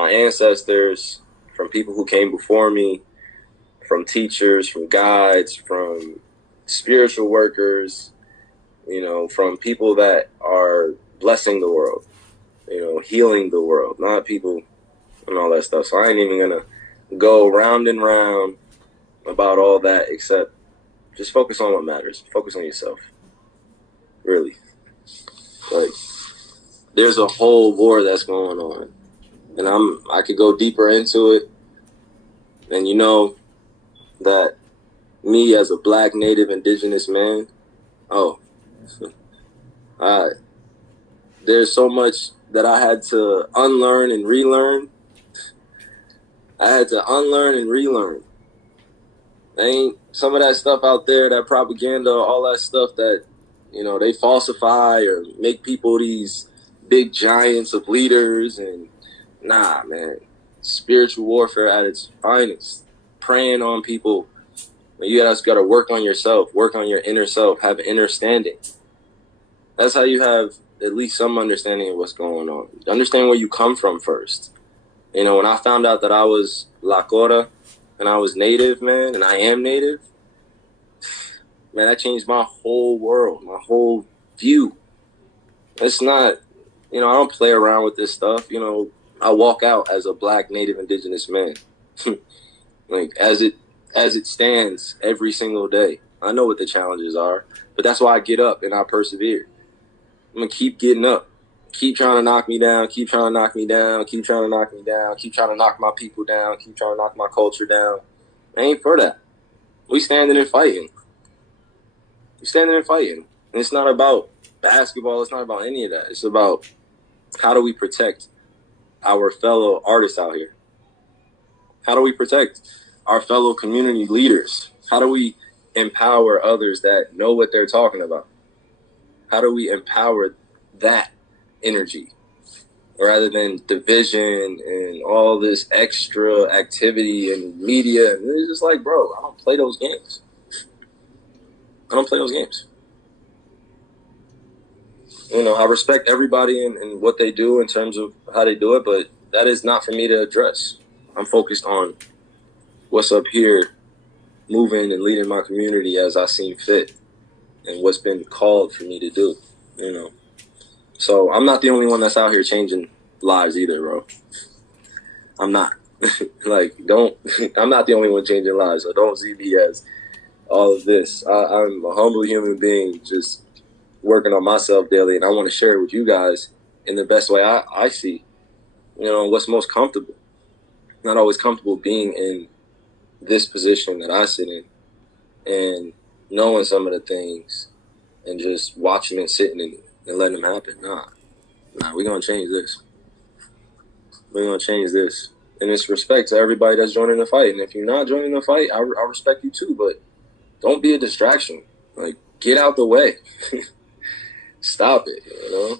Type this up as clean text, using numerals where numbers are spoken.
my ancestors, from people who came before me, from teachers, from guides, from spiritual workers, you know, from people that are blessing the world, you know, healing the world, not people and all that stuff. So I ain't even gonna go round and round about all that, except just focus on what matters. Focus on yourself. Really. Like, there's a whole war that's going on. And I could go deeper into it. And you know that me as a Black, Native, Indigenous man, there's so much that I had to unlearn and relearn. I had to unlearn and relearn. Ain't some of that stuff out there, that propaganda, all that stuff that, you know, they falsify or make people these big giants of leaders. And nah, man, spiritual warfare at its finest. Praying on people. You guys got to work on yourself, work on your inner self, have understanding. That's how you have at least some understanding of what's going on. Understand where you come from first. You know, when I found out that I was Lakota and I was Native, man, and I am Native, man, that changed my whole world, my whole view. It's not, you know, I don't play around with this stuff. You know, I walk out as a Black, Native, Indigenous man. Like, as it stands every single day. I know what the challenges are, but that's why I get up and I persevere. I'm going to keep getting up. Keep trying to knock me down, keep trying to knock me down, keep trying to knock me down, keep trying to knock my people down, keep trying to knock my culture down. I ain't for that. We standing and fighting. We standing and fighting. And it's not about basketball. It's not about any of that. It's about how do we protect our fellow artists out here? How do we protect our fellow community leaders? How do we empower others that know what they're talking about? How do we empower that energy rather than division and all this extra activity and media? And it's just like, bro, I don't play those games. I don't play those games. You know, I respect everybody and what they do in terms of how they do it, but that is not for me to address. I'm focused on what's up here, moving and leading my community as I seem fit and what's been called for me to do, you know. So I'm not the only one that's out here changing lives either, bro. I'm not. I'm not the only one changing lives, so don't see me as all of this. I'm a humble human being just working on myself daily, and I want to share it with you guys in the best way I see, you know, what's most comfortable. Not always comfortable being in this position that I sit in and knowing some of the things and just watching and sitting in it and letting them happen. Nah, we're going to change this. We're going to change this. And it's respect to everybody that's joining the fight. And if you're not joining the fight, I respect you too, but don't be a distraction. Like, get out the way. Stop it, you know?